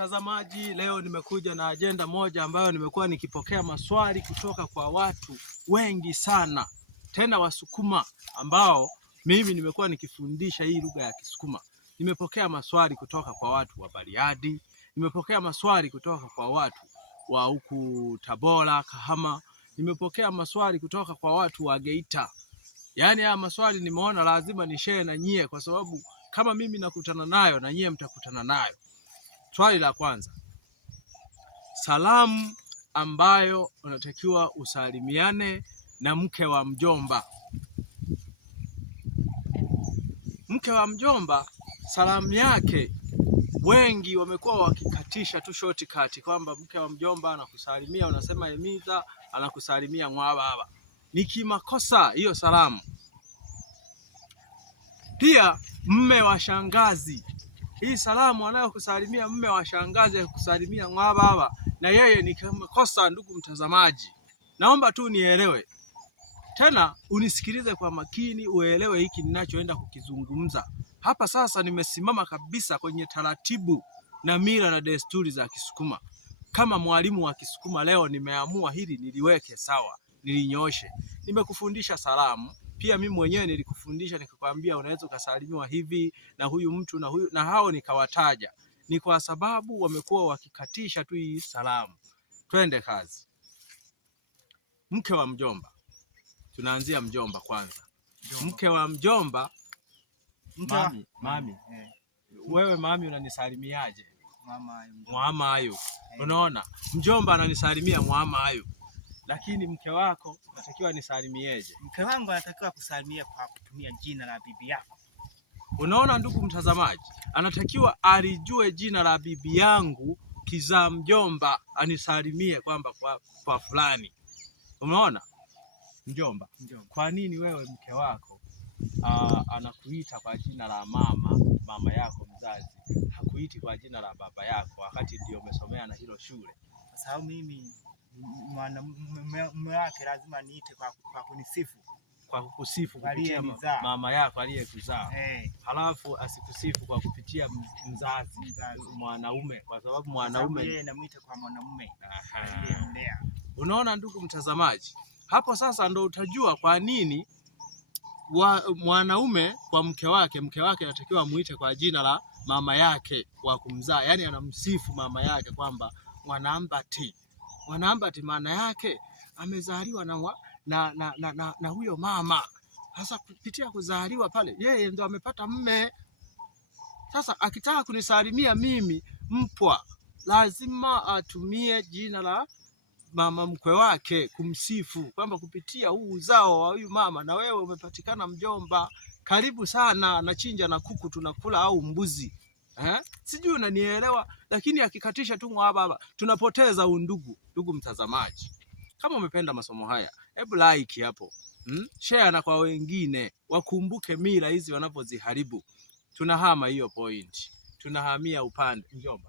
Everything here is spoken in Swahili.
mtazamaji, leo nimekuja na ajenda moja ambayo nimekuwa nikipokea maswali kutoka kwa watu wengi sana, tena Wasukuma ambao mimi nimekuwa nikifundisha hii lugha ya Kisukuma. Nimepokea maswali kutoka kwa watu wa Bariadi, nimepokea maswali kutoka kwa watu wa huku Tabora, Kahama, nimepokea maswali kutoka kwa watu wa Geita. Yaani haya maswali nimeona lazima ni share na nyie, kwa sababu kama mimi nakutana nayo na nyie mtakutana nayo. Swali la kwanza, salamu ambayo unatakiwa usalimiane na mke wa mjomba. Mke wa mjomba, salamu yake wengi wamekuwa wakikatisha tu shortcut kwamba mke wa mjomba anakusalimia unasema emiza, anakusalimia mwababa. Ni kimakosa hiyo salamu. Pia mme wa shangazi, hii salamu anayokusalimia mme wa shangazi akusalimia mwababa, na yeye ni kimakosa. Ndugu mtazamaji, naomba tu nielewe tena unisikilize kwa makini, uelewe hiki ninachoenda kukizungumza hapa. Sasa nimesimama kabisa kwenye taratibu na mila na desturi za Kisukuma. Kama mwalimu wa Kisukuma leo nimeamua hili niliweke sawa, nilinyooshe. Nimekufundisha salamu, pia mimi mwenyewe nilikufundisha nikakwambia unaweza ukasalimiwa hivi na huyu mtu na huyu, na hao nikawataja. Ni kwa sababu wamekuwa wakikatisha tu hii salamu. Twende kazi. Mke wa mjomba. Tunaanzia mjomba kwanza. Mke wa mjomba, mami. Wewe mami unanisalimiaje? Mama ayo. Unaona? Mjomba ananisalimia mama ayo. Lakini mke wako unatakiwa nisalimieje? Mke wangu anatakiwa kusalimia kwa kutumia jina la bibi yako. Unaona ndugu mtazamaji, anatakiwa alijue jina la bibi yangu kizaa mjomba, anisalimie kwamba kwa fulani. Umeona? Mjomba. Kwa nini wewe mke wako anakuita kwa jina la mama yako mzazi, hakuiti kwa jina la baba yako wakati ndio umesomea na hilo shule? Kwa sababu mimi mume wake lazima niite kwa kunisifu, kwa kukusifu kupitia mama yako aliyekuzaa. Halafu asikusifu kwa kupitia mzazi mwanaume, kwa sababu mwanaume yeye anamuita kwa mwanamume. Unaona ndugu mtazamaji, hapo sasa ndo utajua kwa nini mwanaume kwa mke wake anatakiwa muite kwa jina la mama yake wa kumzaa. Yaani anamsifu mama yake kwamba Mwanambati. Mwanambati maana yake amezaliwa na huyo mama. Sasa kupitia kuzaliwa pale yeye ndo amepata mme. Sasa akitaka kunisalimia mimi mpwa, lazima atumie jina la mama mkwe wake kumsifu kwamba kupitia huu uzao wa huyu mama na wewe umepatikana mjomba, karibu sana, na chinja na kuku tunakula au mbuzi. Sijui unanielewa, lakini akikatisha tu mwababa tunapoteza undugu. Ndugu mtazamaji, kama umependa masomo haya, hebu like hapo. Share na kwa wengine wakumbuke mila hizi wanapoziharibu. Tunahama hiyo point. Tunahamia upande mjomba.